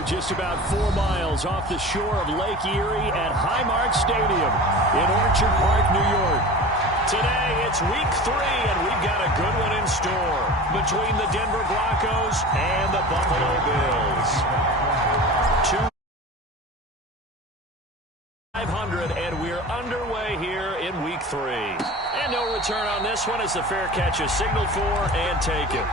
are just about 4 miles off the shore of Lake Erie at Highmark Stadium in Orchard Park, New York. Today, it's week 3, and we've got a good one in store between the Denver Broncos and the Buffalo Bills. 500, and we're underway here in week 3. And no return on this one as the fair catch is signaled for and taken.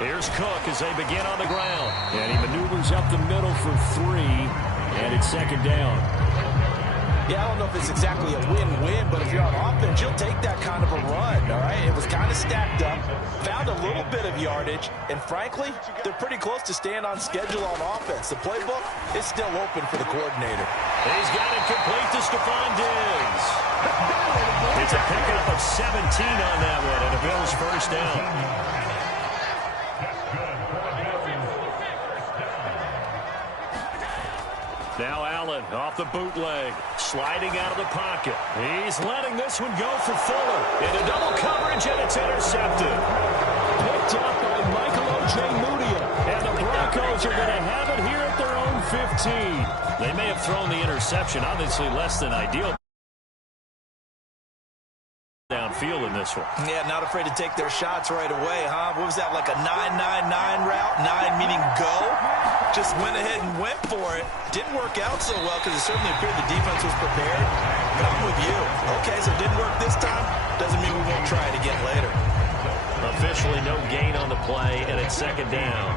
Here's Cook as they begin on the ground. And he maneuvers up the middle for 3, and it's second down. Yeah, I don't know if it's exactly a win-win, but if you're on offense, you'll take that kind of a run, all right? It was kind of stacked up, found a little bit of yardage, and frankly, they're pretty close to staying on schedule on offense. The playbook is still open for the coordinator. He's got it complete to Stephon Diggs. It's a pickup of 17 on that one, and a Bills first down. Now Allen off the bootleg, sliding out of the pocket. He's letting this one go for Fuller. Into double coverage, and it's intercepted. Picked up by Michael Ojemudia. And the Broncos are going to have it here at their own 15. They may have thrown the interception, obviously less than ideal. Downfield in this one. Yeah, not afraid to take their shots right away, huh? What was that, like a 9-9-9 route? 9 meaning go? Just went ahead and went for it. Didn't work out so well because it certainly appeared the defense was prepared. But I'm with you. Okay, so it didn't work this time. Doesn't mean we won't try it again later. Officially no gain on the play, and it's second down.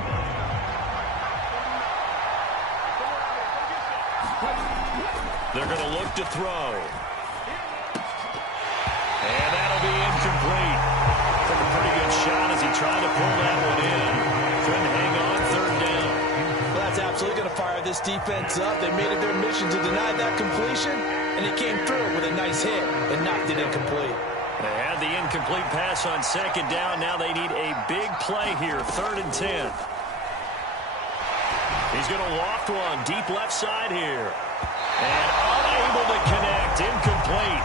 They're going to look to throw. And that'll be incomplete. Took a pretty good shot as he tried to pull that one in. Couldn't hang on, third down. Well, that's absolutely going to fire this defense up. They made it their mission to deny that completion, and it came through with a nice hit and knocked it incomplete. They had the incomplete pass on second down. Now they need a big play here, 3rd and 10. He's going to loft one, deep left side here. And unable to connect, incomplete.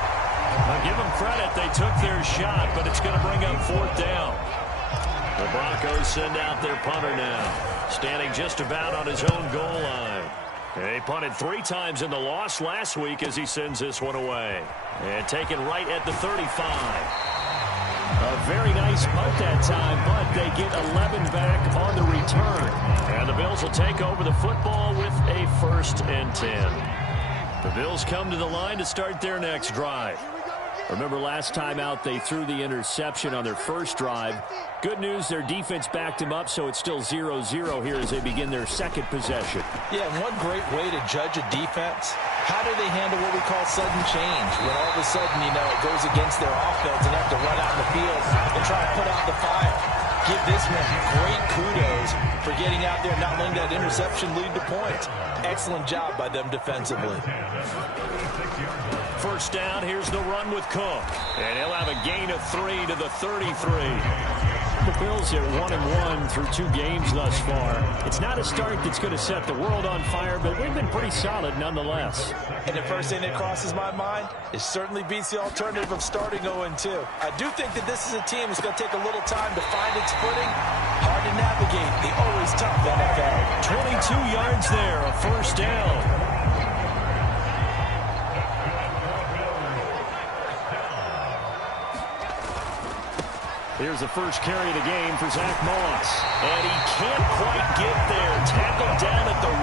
I'll give them credit. They took their shot, but it's going to bring up 4th down. The Broncos send out their punter now, standing just about on his own goal line. He punted 3 times in the loss last week as he sends this one away. And taken right at the 35. A very nice punt that time, but they get 11 back on the return. And the Bills will take over the football with a 1st and 10. The Bills come to the line to start their next drive. Remember last time out they threw the interception on their first drive. Good news, their defense backed him up, so it's still 0-0 here as they begin their second possession. Yeah, and one great way to judge a defense, how do they handle what we call sudden change? When all of a sudden, you know, it goes against their offense and they have to run out in the field and try to put out the fire. Give this man great kudos for getting out there and not letting that interception lead to points. Excellent job by them defensively. First down, here's the run with Cook. And he'll have a gain of 3 to the 33. The Bills are 1-1 through 2 games thus far. It's not a start that's going to set the world on fire, but they've been pretty solid nonetheless. And the first thing that crosses my mind, it certainly beats the alternative of starting 0-2. I do think that this is a team that's going to take a little time to find its footing. Hard to navigate the always tough NFL. 22 yards there, a first down. Here's the first carry of the game for Zach Moss. And he can't quite get there. Tackled down at the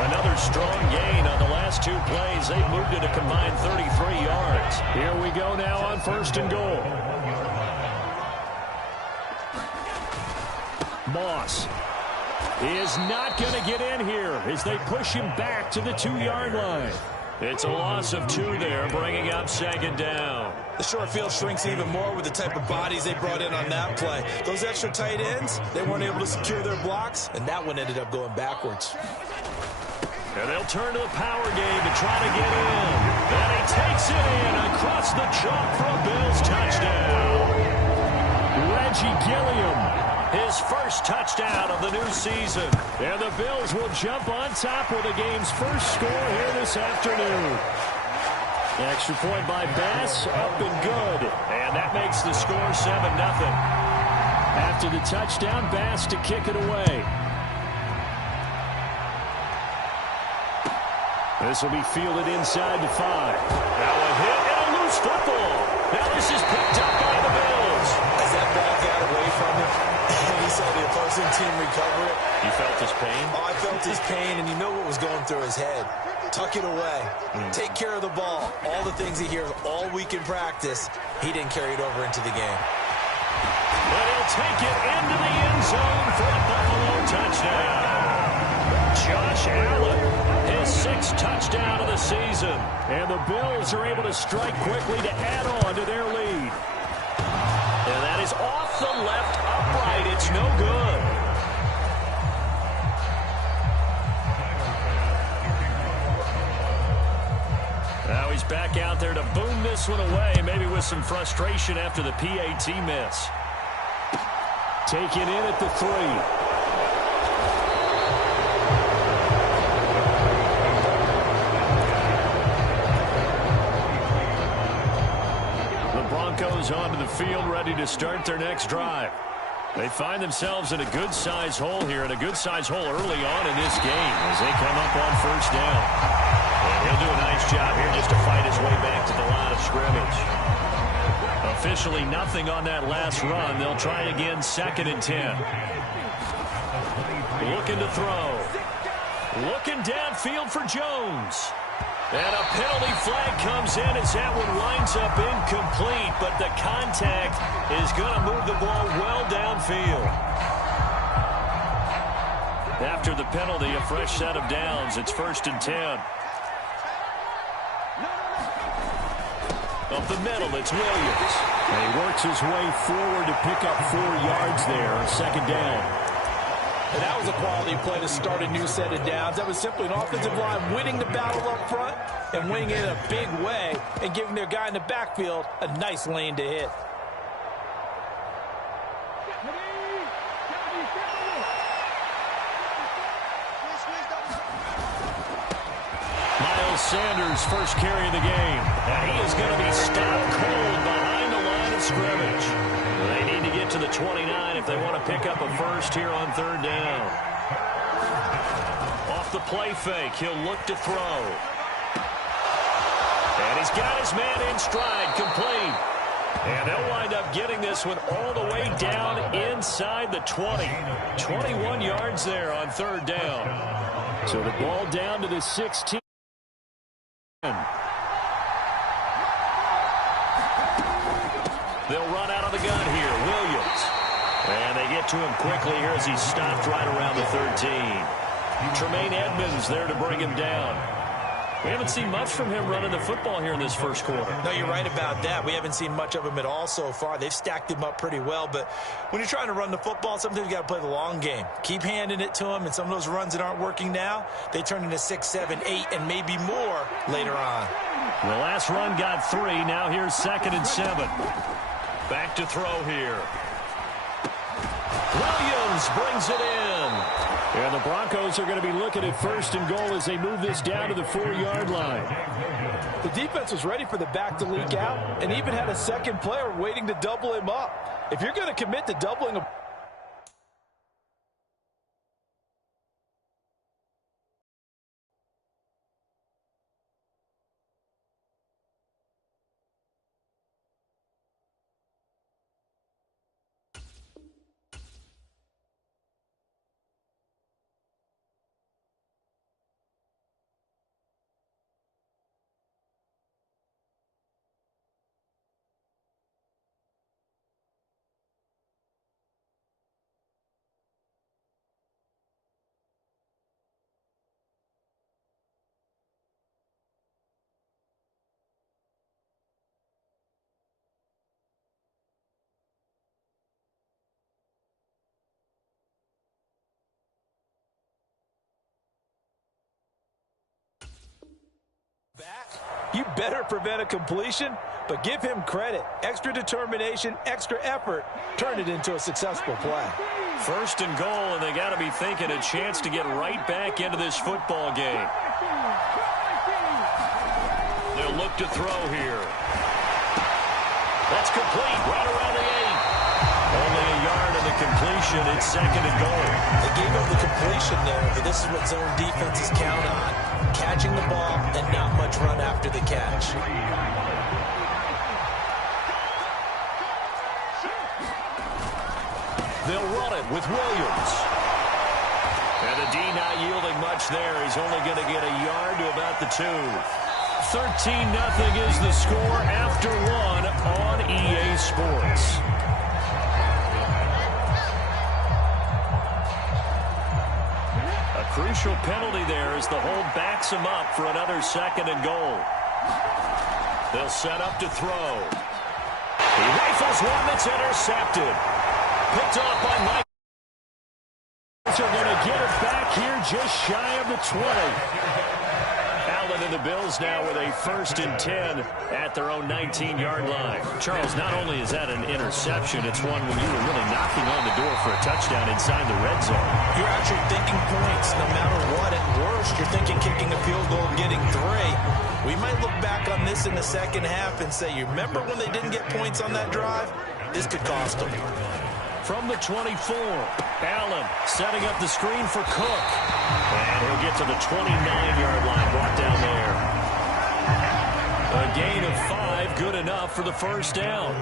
1. Another strong gain on the last 2 plays. They've moved it a combined 33 yards. Here we go now on 1st and goal. Moss is not going to get in here as they push him back to the 2-yard line. It's a loss of 2 there, bringing up second down. The short field shrinks even more with the type of bodies they brought in on that play. Those extra tight ends, they weren't able to secure their blocks, and that one ended up going backwards. And they'll turn to the power game to try to get in. And he takes it in across the chalk for a Bills touchdown. Reggie Gilliam, his first touchdown of the new season. And the Bills will jump on top with the game's first score here this afternoon. Extra point by Bass, up and good. And that makes the score 7-0. After the touchdown, Bass to kick it away. This will be fielded inside the 5. Now a hit and a loose football. Now this is picked up by the Bills. As that ball got away from him, and he saw the opposing team recover it. You felt his pain? Oh, I felt his pain, and you know what was going through his head. Tuck it away. Take care of the ball. All the things he hears all week in practice, he didn't carry it over into the game. But he'll take it into the end zone for a Buffalo touchdown. Josh Allen, his 6th touchdown of the season. And the Bills are able to strike quickly to add on to their lead. And that is off the left upright. It's no good. Now he's back out there to boom this one away, maybe with some frustration after the PAT miss. Taken in at the 3. Broncos onto the field, ready to start their next drive. They find themselves in a good-sized hole here, and a good-sized hole early on in this game as they come up on first down. And he'll do a nice job here just to fight his way back to the line of scrimmage. Officially nothing on that last run. They'll try again, 2nd and 10. Looking to throw. Looking downfield for Jones. And a penalty flag comes in as that one winds up incomplete, but the contact is going to move the ball well downfield. After the penalty, a fresh set of downs. It's 1st and 10. Up the middle, it's Williams. And he works his way forward to pick up 4 yards there on 2nd down. And that was a quality play to start a new set of downs. That was simply an offensive line winning the battle up front and winning it in a big way and giving their guy in the backfield a nice lane to hit. Miles Sanders, first carry of the game. And he is going to be stopped cold behind the line of scrimmage. They need to get to the 29 if they want to pick up a first here on 3rd down. Off the play fake, he'll look to throw. And he's got his man in stride, complete. And they'll wind up getting this one all the way down inside the 20. 21 yards there on 3rd down. So the ball down to the 16. They'll run out of the gun here. Williams. And they get to him quickly here as he's stopped right around the 13. Tremaine Edmonds there to bring him down. We haven't seen much from him running the football here in this first quarter. No, you're right about that. We haven't seen much of him at all so far. They've stacked him up pretty well, but when you're trying to run the football, sometimes you got to play the long game. Keep handing it to him, and some of those runs that aren't working now, they turn into 6, 7, 8, and maybe more later on. The last run got 3. Now here's 2nd and 7. Back to throw here. Williams brings it in. And the Broncos are going to be looking at 1st and goal as they move this down to the 4-yard line. The defense was ready for the back to leak out and even had a second player waiting to double him up. If you're going to commit to doubling a You better prevent a completion, but give him credit. Extra determination, extra effort, turn it into a successful play. First and goal, and they got to be thinking a chance to get right back into this football game. They'll look to throw here. That's complete, right around the 8. Only a yard in the completion. It's second and goal. They gave up the completion there, but this is what zone defenses count on. Catching the ball and not much run after the catch. They'll run it with Williams. And the D not yielding much there. He's only going to get a yard to about the 2. 13-0 is the score after 1 on EA Sports. A crucial penalty there as the hold backs him up for another second and goal. They'll set up to throw. He rifles one that's intercepted. Picked off by Mike. They're going to get it back here just shy of the 20. Allen and the Bills now with a 1st and 10 at their own 19-yard line. Charles, not only is that an interception, it's one when you were really knocking on the door for a touchdown inside the red zone. You're actually thinking points no matter what. At worst, you're thinking kicking a field goal and getting 3. We might look back on this in the second half and say, you remember when they didn't get points on that drive? This could cost them. From the 24, Allen setting up the screen for Cook. And he'll get to the 29-yard line, brought down there. A gain of 5, good enough for the first down.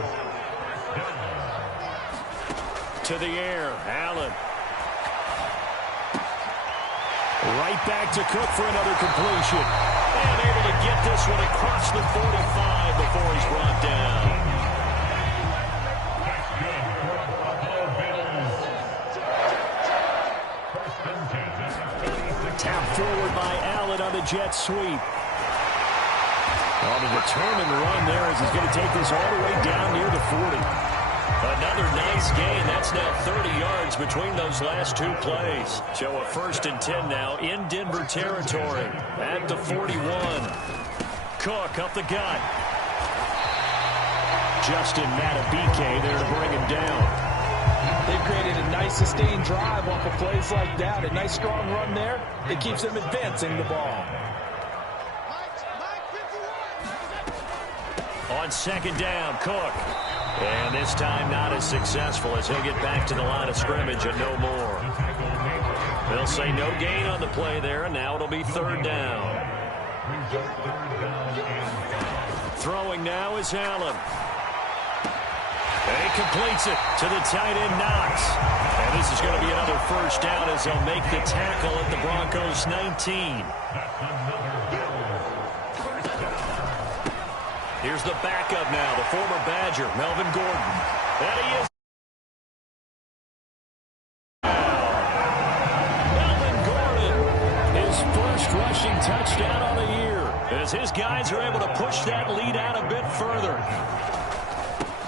To the air, Allen. Right back to Cook for another completion. And able to get this one across the 45 before he's brought down. Tapped forward by Allen on the jet sweep. On a determined run there as he's going to take this all the way down near the 40. Another nice gain. That's now 30 yards between those last 2 plays. So a 1st and 10 now in Denver territory at the 41. Cook up the gut. Justin Matabike there to bring him down. They've created a nice sustained drive off of plays like that. A nice strong run there. It keeps them advancing the ball. On second down, Cook. And this time not as successful as he'll get back to the line of scrimmage and no more. They'll say no gain on the play there, and now it'll be 3rd down. Throwing now is Allen. And he completes it to the tight end, Knox. And this is going to be another first down as they'll make the tackle at the Broncos' 19. Here's the backup now, the former Badger, Melvin Gordon. And he is. Melvin Gordon, his first rushing touchdown on the year. As his guys are able to push that lead out a bit further.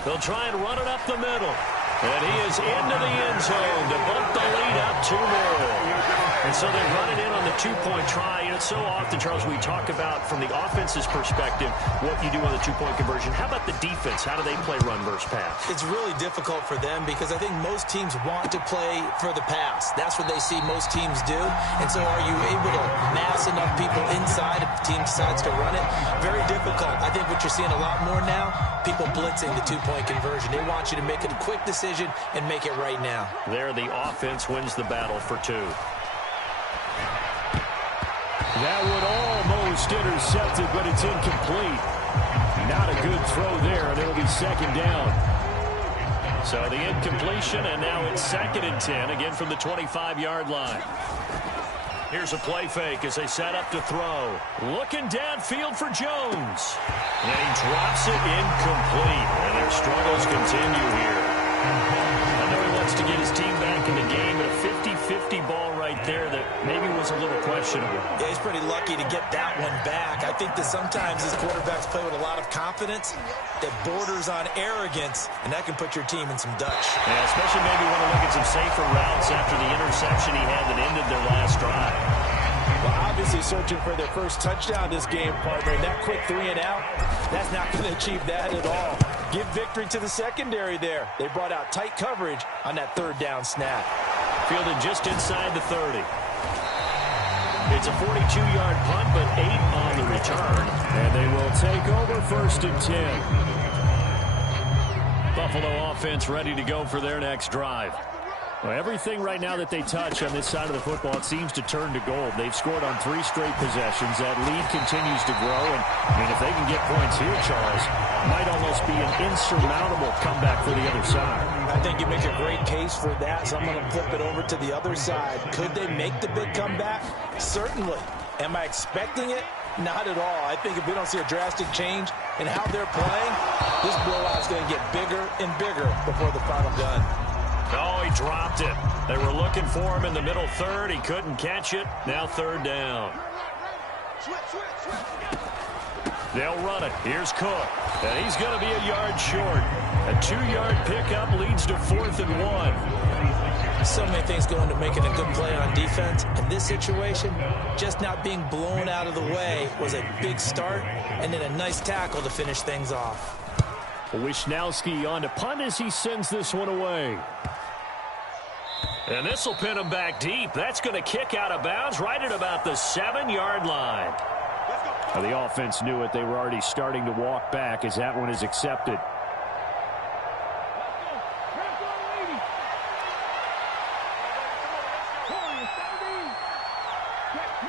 They'll try and run it up the middle. And he is into the end zone to bump the lead up 2 more. And so they run it in on the 2-point try. And it's so often, Charles, we talk about from the offense's perspective what you do on the 2-point conversion. How about the defense? How do they play run versus pass? It's really difficult for them because I think most teams want to play for the pass. That's what they see most teams do. And so are you able to mass enough people inside if the team decides to run it? Very difficult. I think what you're seeing a lot more now, people blitzing the 2-point conversion. They want you to make a quick decision and make it right now. There, the offense wins the battle for 2. That would almost intercept it, but it's incomplete. Not a good throw there, and it'll be 2nd down. So the incompletion, and now it's 2nd and 10, again from the 25-yard line. Here's a play fake as they set up to throw. Looking downfield for Jones. And he drops it incomplete. And their struggles continue here. I know he wants to get his team back in the game, but a 50-50 ball right there that maybe was a little questionable. Yeah, he's pretty lucky to get that one back. I think that sometimes his quarterbacks play with a lot of confidence that borders on arrogance, and that can put your team in some dutch. Yeah, especially maybe want to look at some safer routes after the interception he had that ended their last drive. Well, obviously searching for their first touchdown this game, partner. And that quick 3 and out, that's not going to achieve that at all. Give victory to the secondary there. They brought out tight coverage on that 3rd down snap. Fielded just inside the 30. It's a 42-yard punt, but 8 on the return. And they will take over 1st and 10. Buffalo offense ready to go for their next drive. Well, everything right now that they touch on this side of the football, it seems to turn to gold. They've scored on 3 straight possessions. That lead continues to grow. And, I mean, if they can get points here, Charles, it might almost be an insurmountable comeback for the other side. I think you make a great case for that, so I'm going to flip it over to the other side. Could they make the big comeback? Certainly. Am I expecting it? Not at all. I think if we don't see a drastic change in how they're playing, this blowout's going to get bigger and bigger before the final gun. Oh, he dropped it. They were looking for him in the middle 3rd. He couldn't catch it. Now 3rd down. They'll run it. Here's Cook. And he's going to be a yard short. A 2-yard pickup leads to 4th and 1. So many things go into making a good play on defense. In this situation, just not being blown out of the way was a big start, and then a nice tackle to finish things off. Wisnowski on to punt as he sends this one away. And this will pin him back deep. That's going to kick out of bounds right at about the 7-yard line. Now, the offense knew it. They were already starting to walk back as that one is accepted.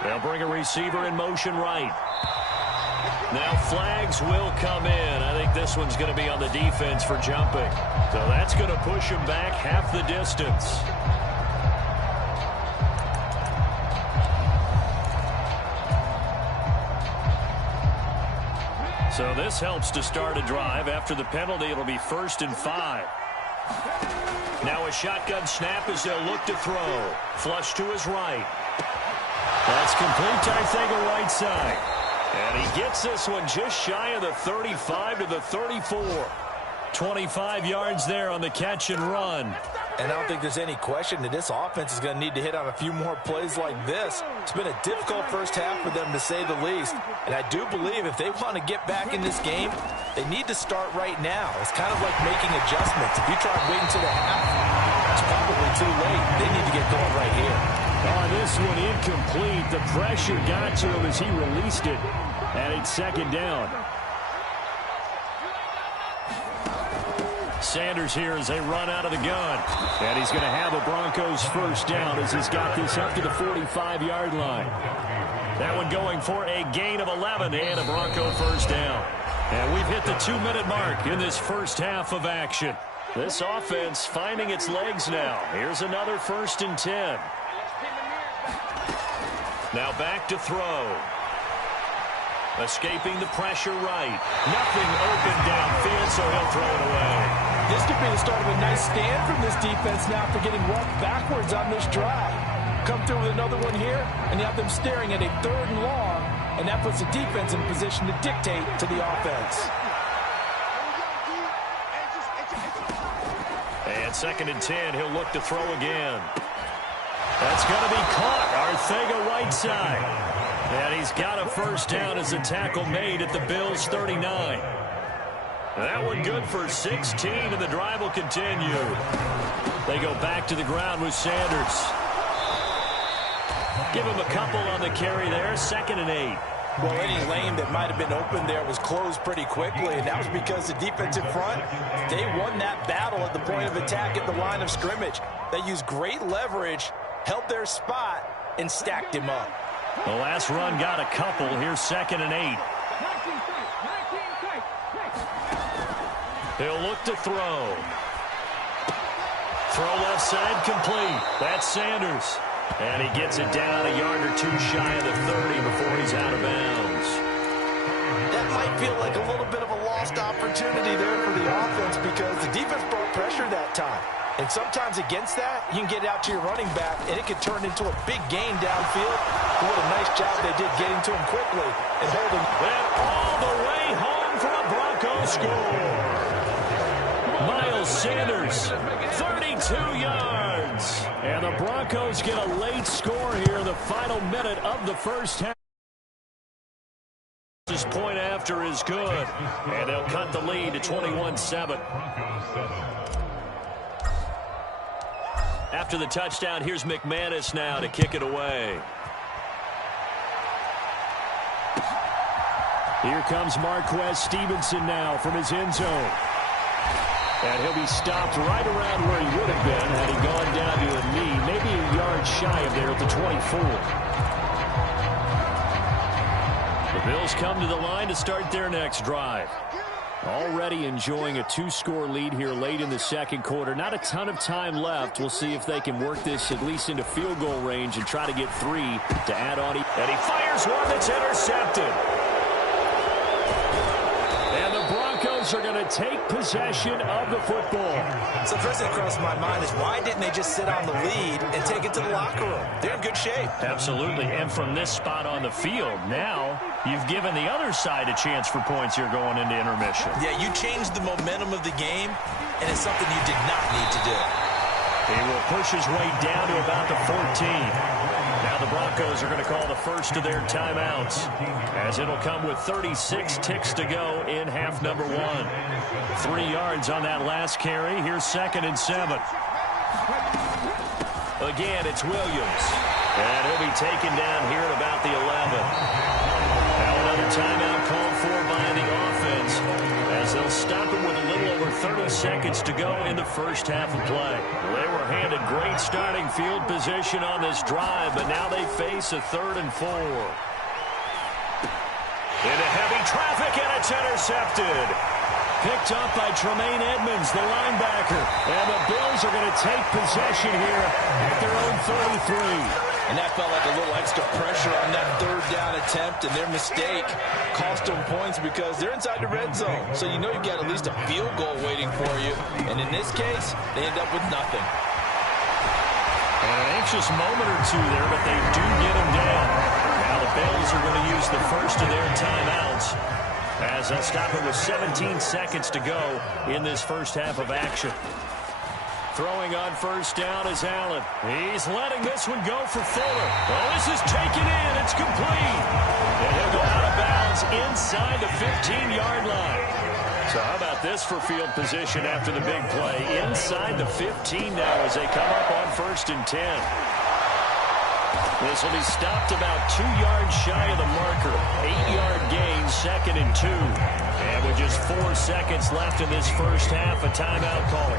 They'll bring a receiver in motion right. Now flags will come in. I think this one's going to be on the defense for jumping. So that's going to push him back half the distance. So this helps to start a drive. After the penalty, it'll be 1st and 5. Now a shotgun snap as they'll look to throw. Flush to his right. That's complete to Arcega-Whiteside. And he gets this one just shy of the 35 to the 34. 25 yards there on the catch and run. And I don't think there's any question that this offense is going to need to hit on a few more plays like this. It's been a difficult first half for them, to say the least. And I do believe if they want to get back in this game, they need to start right now. It's kind of like making adjustments. If you try waiting to the half, it's probably too late. They need to get going right here. Oh, this one incomplete. The pressure got to him as he released it. And it's 2nd down. Sanders here as they run out of the gun. And he's going to have a Broncos 1st down as he's got this up to the 45-yard line. That one going for a gain of 11 and a Bronco 1st down. And we've hit the 2-minute mark in this first half of action. This offense finding its legs now. Here's another 1st and 10. Now back to throw. Escaping the pressure right. Nothing open downfield, so he'll throw it away. This could be the start of a nice stand from this defense now for getting walked backwards on this drive. Come through with another one here, and you have them staring at a 3rd and long, and that puts the defense in a position to dictate to the offense. And 2nd and 10, he'll look to throw again. That's going to be caught. Arcega-Whiteside. And he's got a 1st down as a tackle made at the Bills' 39. That one good for 16, and the drive will continue. They go back to the ground with Sanders. Give him a couple on the carry there. 2nd and 8. Well, any lane that might have been open there was closed pretty quickly, and that was because the defensive front, they won that battle at the point of attack at the line of scrimmage. They used great leverage, held their spot, and stacked him up. The last run got a couple. Here's 2nd and 8. He'll look to throw. Throw left side complete. That's Sanders. And he gets it down a yard or 2 shy of the 30 before he's out of bounds. That might feel like a little bit of a lost opportunity there for the offense because the defense brought pressure that time. And sometimes against that, you can get out to your running back, and it could turn into a big gain downfield. But what a nice job they did getting to him quickly and holding. And all the way home for a Broncos score. Miles Miles Sanders, 32 yards. And the Broncos get a late score here in the final minute of the first half. This point after is good, and they'll cut the lead to 21-7. After the touchdown, here's McManus now to kick it away. Here comes Marquez Stevenson now from his end zone. And he'll be stopped right around where he would have been had he gone down to a knee, maybe a yard shy of there at the 24. The Bills come to the line to start their next drive. Already enjoying a 2-score lead here late in the second quarter. Not a ton of time left. We'll see if they can work this at least into field goal range and try to get 3 to add on. And he fires one that's intercepted. And the Broncos are going to take possession of the football. So the first thing that crossed my mind is why didn't they just sit on the lead and take it to the locker room? They're in good shape. Absolutely. And from this spot on the field, now you've given the other side a chance for points here going into intermission. Yeah, you changed the momentum of the game, and it's something you did not need to do. He will push his way down to about the 14. Now the Broncos are going to call the first of their timeouts, as it'll come with 36 ticks to go in half number 1. 3 yards on that last carry. Here's 2nd and 7. Again, it's Williams. And he'll be taken down here at about the 11. Now another timeout called for by the offense, as they'll stop him with a little over 30 seconds to go in the first half of play. They were handed great starting field position on this drive, but now they face a 3rd and 4. Into heavy traffic, and it's intercepted. Picked up by Tremaine Edmonds, the linebacker. And the Bills are going to take possession here at their own 33. And that felt like a little extra pressure on that 3rd down attempt, and their mistake cost them points because they're inside the red zone. So you know you've got at least a field goal waiting for you. And in this case, they end up with nothing. And an anxious moment or two there, but they do get him down. Now the Bills are going to use the first of their timeouts, as they'll stop it with 17 seconds to go in this first half of action. Throwing on first down is Allen. He's letting this one go for Fuller. Oh, this is taken in. It's complete. And he'll go out of bounds inside the 15-yard line. So how about this for field position after the big play? Inside the 15 now as they come up on 1st and 10. This will be stopped about 2 yards shy of the marker. 8-yard gain, 2nd and 2. And with just 4 seconds left in this first half, a timeout call.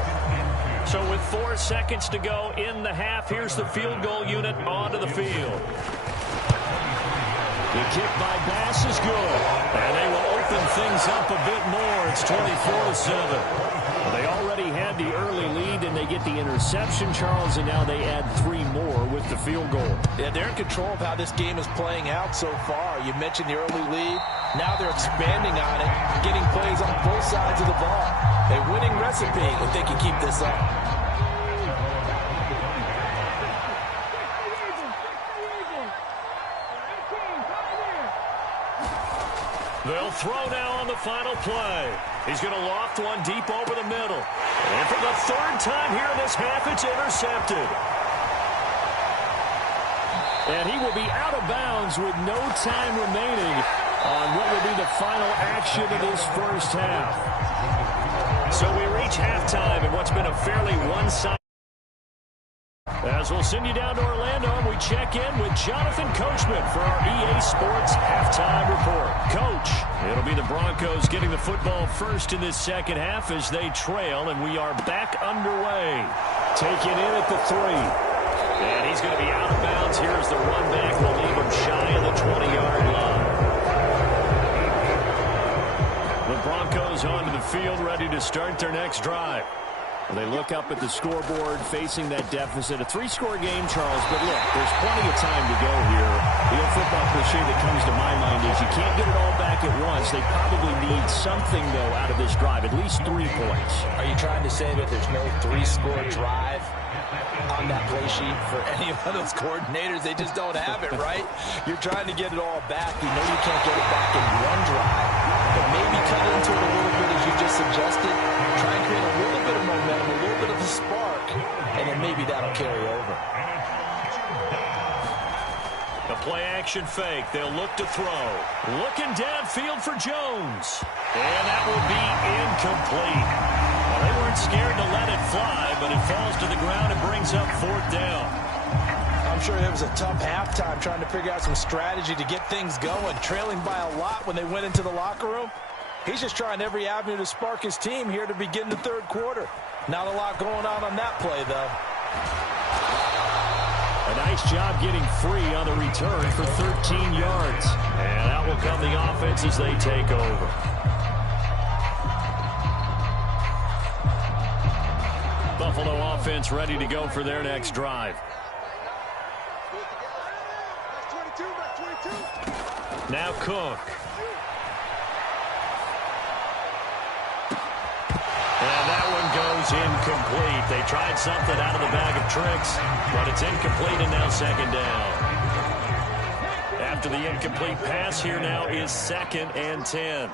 So with 4 seconds to go in the half, here's the field goal unit onto the field. The kick by Bass is good. And they will open things up a bit more. It's 24-7. They already had the early lead, and they get the interception, Charles, and now they add 3 more with the field goal. Yeah, they're in control of how this game is playing out so far. You mentioned the early lead. Now they're expanding on it, getting plays on both sides of the ball. A winning recipe if they can keep this up. They'll throw now on the final play. He's going to loft one deep over the middle. And for the 3rd time here in this half, it's intercepted. And he will be out of bounds with no time remaining on what will be the final action of this first half. So we reach halftime in what's been a fairly one-sided. As we'll send you down to Orlando, and we check in with Jonathan Coachman for our EA Sports Halftime Report. Coach, it'll be the Broncos getting the football first in this second half as they trail, and we are back underway. Taken in at the 3. And he's going to be out of bounds here as the run back will leave him shy of the 20-yard line. The Broncos onto the field, ready to start their next drive. They look up at the scoreboard, facing that deficit. A 3-score game, Charles, but look, there's plenty of time to go here. The old football cliche that comes to my mind is you can't get it all back at once. They probably need something, though, out of this drive, at least 3 points. Are you trying to say that there's no 3-score drive on that play sheet for any of those coordinators? They just don't have it, right? You're trying to get it all back. You know you can't get it back in one drive, but maybe cut into it a little bit as you just suggested. Try and create a little bit of momentum that'll carry over. The play-action fake. They'll look to throw. Looking downfield for Jones. And that will be incomplete. Well, they weren't scared to let it fly, but it falls to the ground and brings up 4th down. I'm sure it was a tough halftime trying to figure out some strategy to get things going, trailing by a lot when they went into the locker room. He's just trying every avenue to spark his team here to begin the 3rd quarter. Not a lot going on that play, though. A nice job getting free on the return for 13 yards. And out will come the offense as they take over. Buffalo offense ready to go for their next drive. Now Cook. And that one goes incomplete. They tried something out of the bag of tricks, but it's incomplete and now 2nd down. After the incomplete pass, here now is 2nd and 10.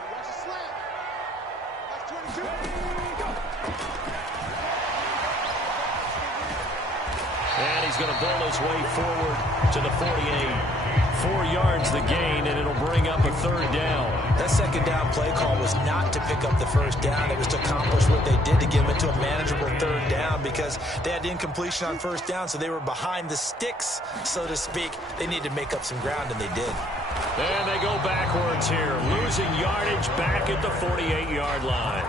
And he's going to bull his way forward to the 48. 4 yards the gain, and it'll bring up a 3rd down. That 2nd down play call was not to pick up the 1st down. It was to accomplish what they did to get them into a manageable 3rd down because they had incompletion on 1st down, so they were behind the sticks, so to speak. They needed to make up some ground, and they did. And they go backwards here, losing yardage back at the 48-yard line.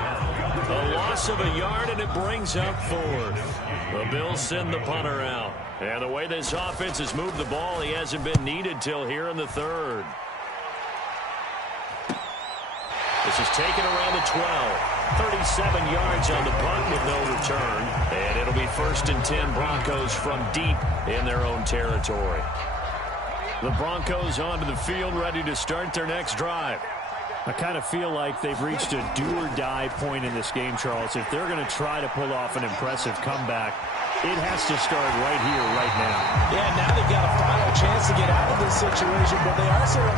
A loss of a yard, and it brings up 4th. The Bills send the punter out. And the way this offense has moved the ball, he hasn't been needed till here in the 3rd. This is taken around the 12. 37 yards on the punt with no return. And it'll be 1st and 10 Broncos from deep in their own territory. The Broncos onto the field, ready to start their next drive. I kind of feel like they've reached a do-or-die point in this game, Charles. If they're going to try to pull off an impressive comeback, it has to start right here, right now. Yeah, now they've got a final chance to get out of this situation, but they also